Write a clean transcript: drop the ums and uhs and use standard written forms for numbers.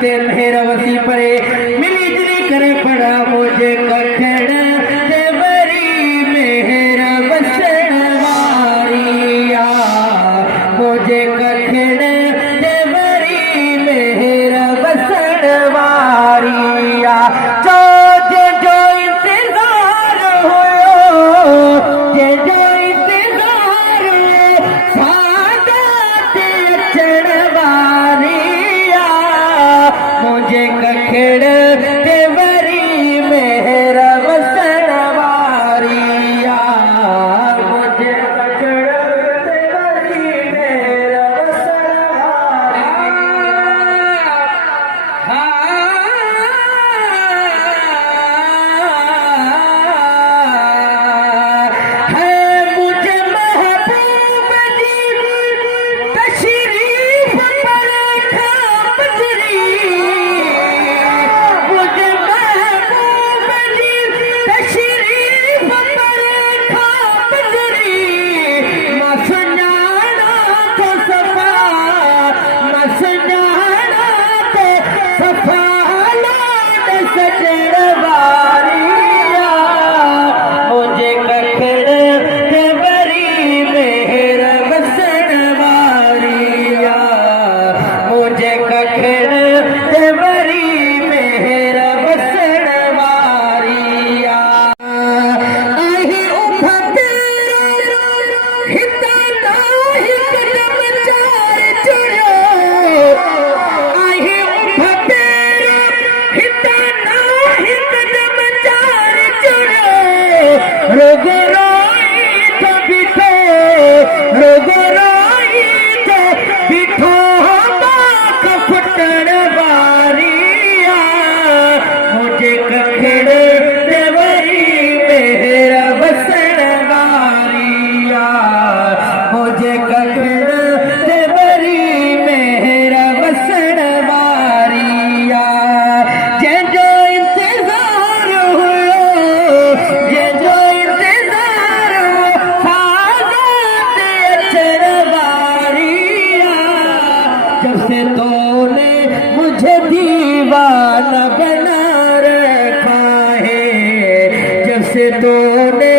ते मेरा वसी परे मिली इतनी करे पड़ा मुझे कखड़ देवरी मेरा बसन वारिया मुझे कखड़ देवरी मेरा बसन वारिया जो इंतजार हो जे जो इंतजार सादा ते चढ़वारिया मुझे कखड़ देवरी मेरा बसन वारिया मुझे कखड़ देवरी मेरा बसन है मुझे महबूब जी तशरीफ पर खामदरी मुझे महबूब जी तशरीफ पर खामदरी मसनाना तो सफा मसनाना तो सफा लाड सजड़वारिया मुझे कखड़ देवरी मेरा बसन वारिया मुझे कखड़ देवरी मेरा बसन वारिया आही उभते हिता नाहिक दम चार चुरो आही उभते हिता नाहिक दम चार चुरो रोगो रोई तो बिठो रोगो रोई तो बिठो बाक फुटण वारिया मुझे कखड़ देवरी मेरा बसन वारिया मुझे कखड़ देवरी मेरा बसन वारिया जे जो इंतजार हो ये जो इंतजार हो सादा ते चढ़वारिया जब से तूने मुझे दीवाना बना रखा है जब से तूने